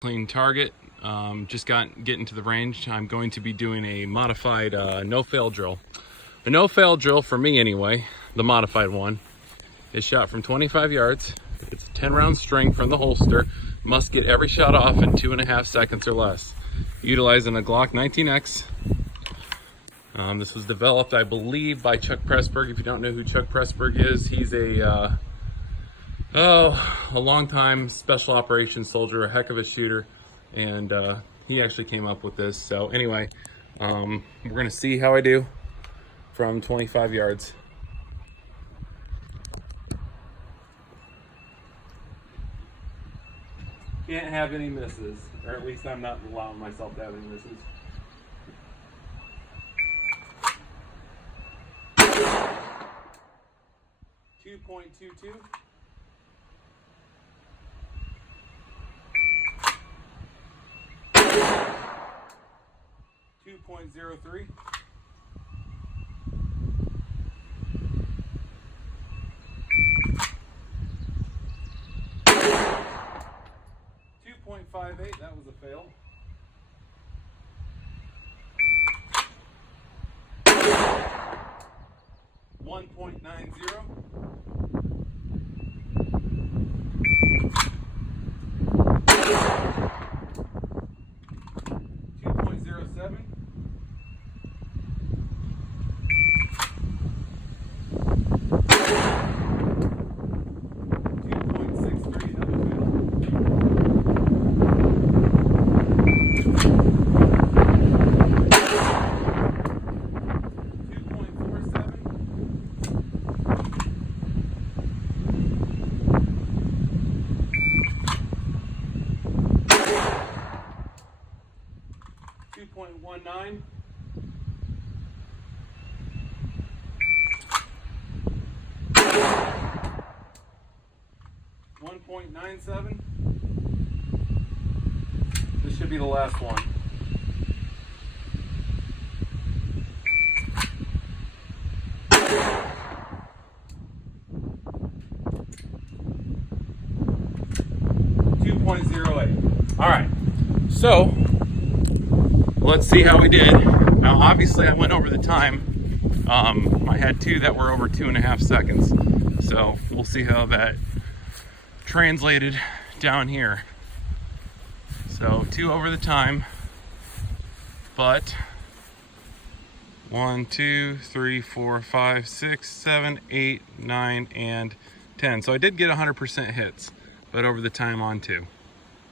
Clean target. Just getting to the range. I'm going to be doing a modified no-fail drill. A no-fail drill, for me anyway, the modified one, is shot from 25 yards. It's a 10-round string from the holster. Must get every shot off in 2.5 seconds or less. Utilizing a Glock 19X. This was developed, I believe, by Chuck Pressburg. If you don't know who Chuck Pressburg is, he's a long-time special operations soldier, a heck of a shooter, and he actually came up with this. So anyway, we're gonna see how I do from 25 yards. Can't have any misses, or at least I'm not allowing myself to have any misses. .22. 2.03. 2.58. That was a fail. 1.90. 2.07. 2.63. That was fail. 2.19. 1.97. This should be the last one. .08. All right, so let's see how we did. Now, obviously, I went over the time. I had two that were over 2.5 seconds. So we'll see how that translated down here. So 2 over the time, but 1, 2, 3, 4, 5, 6, 7, 8, 9, and 10. So I did get 100% hits, but over the time on 2.